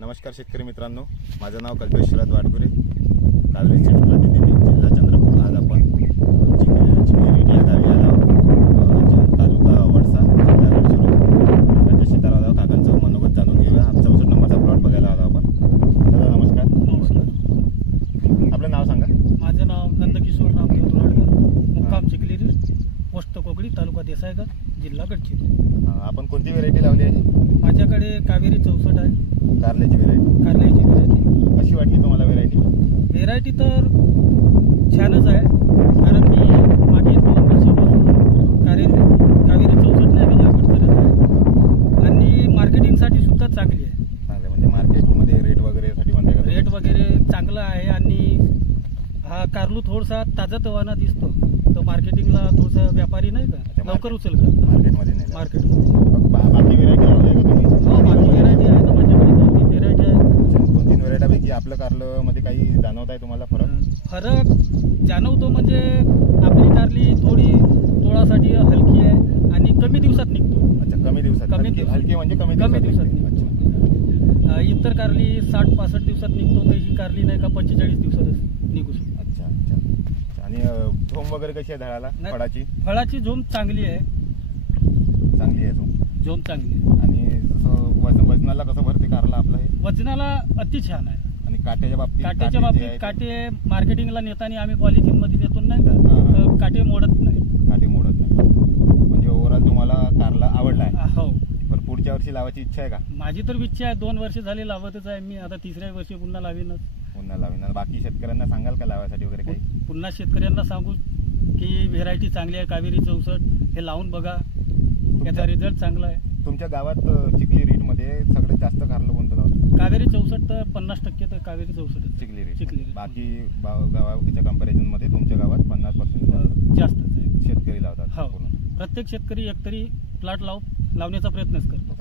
नमस्कार शेतकरी मित्रांनो, माझं नाव कल्पेश शरद वाटपुरे, कावेरी सीड्स प्रतिनिधी, जिल्हा चंद्रपूर। आज आपण चिखली या गावी आलो, तालुका वडसा, जिल्हा गडचिरोली। काकांच्या शेताला आलो, काकांचं मनोगत जाणून घेऊया। 64 नंबरचा प्लॉट बघायला आलो आपण। दादा नमस्कार। नमस्कार। आपलं नाव सांगा। माझं नाव नंदकिशोर रामदेव दुराडकर, मुक्काम चिखली, पोस्ट कोकडी, तालुका देसाईगड, जिल्हा गडचिरोली। आपण कोणती व्हेरायटी लावली आहे? माझ्याकडे कावेरी 64 आहे, कारल्याची व्हेरायटी। कारल्याची व्हेरायटी। कशी वाटली तुम्हाला व्हेरायटी? व्हेरायटी तर छानच आहे, कारण मी मागील 2 वर्षापासून कावेरी 64 नाही लागवड करत आहे आणि मार्केटिंगसाठी सुद्धा चांगली आहे। चांगले म्हणजे मार्केटमध्ये रेट वगैरेसाठी म्हणता का? रेट वगैरे चांगला आहे आणि हा कारलू थोडासा ताजातवाना दिसतो, तो मार्केटिंगला थोडासा व्यापारी नाही का लवकर उचल का मार्केटमध्ये नाही? मार्केटमध्ये बाकी व्हेरायटी लावली आहे का तुम्ही? हो, बाकी व्हेरायटी आहे ना माझ्याकडे, 2-3 व्हेरायटी आहे। 2-3 व्हेरायटीपैकी आपलं कारलं मध्ये काही जाणवत आहे तुम्हाला फरक जाणवतो म्हणजे आपली कारली थोडी तोळासाठी हलकी आहे आणि कमी दिवसात निघतो। अच्छा, कमी दिवसात? हलकी म्हणजे कमी दिवसात निघतो। इतर कारली 60-65 दिवसात निघतो, तर ही कारली नाही का 45 दिवसातच निघू शकतो। अच्छा अच्छा। आणि झोम वगैरे कशी आहे झाडाला? फळाची झोम चांगली आहे, चांगली आहे झोम चांगली आहे। आणि जसं वजनाला कसं भरते कारला आपलं? हे वजनाला अति छान आहे। आणि काट्याच्या बाबतीत काटे मार्केटिंगला नेताना आम्ही पॉलिथिन मध्ये देतो नाही का, तर काटे मोडत नाही। म्हणजे ओव्हरऑल तुम्हाला कारला आवडला आहे? हो। पण पुढच्या वर्षी लावायची इच्छा आहे का? माझी तर इच्छा आहे, 2 वर्ष झाले लावतच आहे मी, आता 3ऱ्या वर्षी पुन्हा लावीनच। आणि बाकी शेतकऱ्यांना सांगाल का लावायसाठी वगैरे काही? पुन्हा शेतकऱ्यांना सांगू की व्हेरायटी चांगली आहे कावेरी 64, हे लावून बघा, त्याचा रिझल्ट चांगला आहे। तुमच्या गावात चिखली रीट मध्ये सगळ्यात जास्त कारलं कोणतं लावतात? कावेरी 64 तर 50% तर कावेरी 64 चिखली रीट। चिखली बाकी गावाच्या कंपॅरिझन मध्ये तुमच्या गावात 50% जास्तच आहे शेतकरी लावतात? हो, प्रत्येक शेतकरी एकतरी प्लॉट लावण्याचा प्रयत्नच करतो।